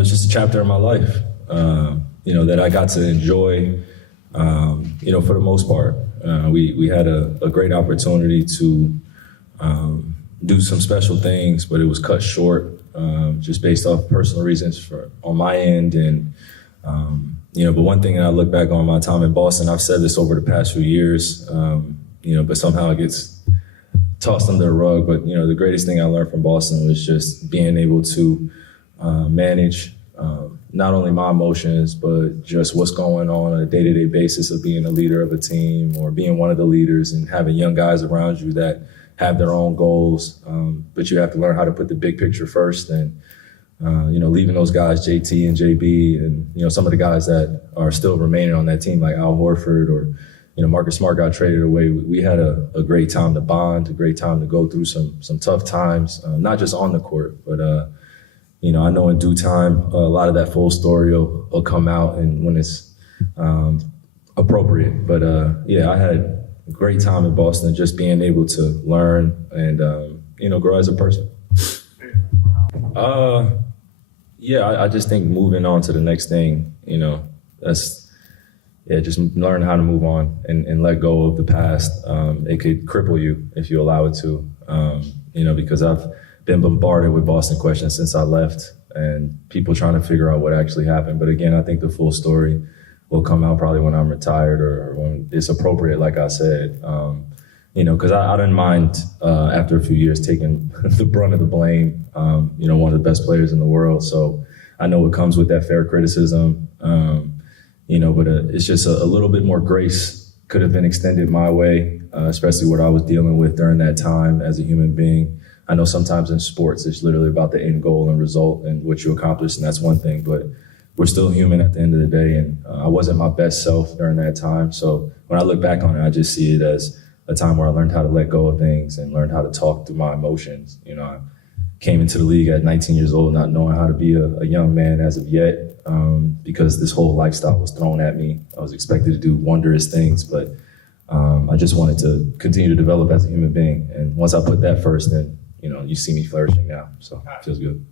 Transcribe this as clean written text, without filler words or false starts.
It's just a chapter in my life, that I got to enjoy, for the most part. We had a great opportunity to do some special things, but it was cut short just based off personal reasons on my end. And, but one thing that I look back on my time in Boston, I've said this over the past few years, but somehow it gets tossed under the rug. But, the greatest thing I learned from Boston was just being able to manage not only my emotions, but just what's going on a day-to-day basis of being a leader of a team or being one of the leaders and having young guys around you that have their own goals. But you have to learn how to put the big picture first. And, leaving those guys, JT and JB, and, some of the guys that are still remaining on that team, like Al Horford or, Marcus Smart got traded away. We had a great time to bond, a great time to go through some tough times, not just on the court, but, I know in due time, a lot of that full story will come out and when it's appropriate. But, I had a great time in Boston, just being able to learn and, grow as a person. I just think moving on to the next thing, just learn how to move on and let go of the past. It could cripple you if you allow it to, because I've been bombarded with Boston questions since I left and people trying to figure out what actually happened. But again, I think the full story will come out probably when I'm retired or when it's appropriate, like I said, because I didn't mind after a few years taking the brunt of the blame, one of the best players in the world. So I know it comes with that fair criticism, but it's just a little bit more grace could have been extended my way, especially what I was dealing with during that time as a human being. I know sometimes in sports, it's literally about the end goal and result and what you accomplish, and that's one thing, but we're still human at the end of the day, and I wasn't my best self during that time. So when I look back on it, I just see it as a time where I learned how to let go of things and learned how to talk through my emotions. I came into the league at 19 years old, not knowing how to be a young man as of yet, because this whole lifestyle was thrown at me. I was expected to do wondrous things, but I just wanted to continue to develop as a human being. And once I put that first, then, you see me flourishing now. So it feels good.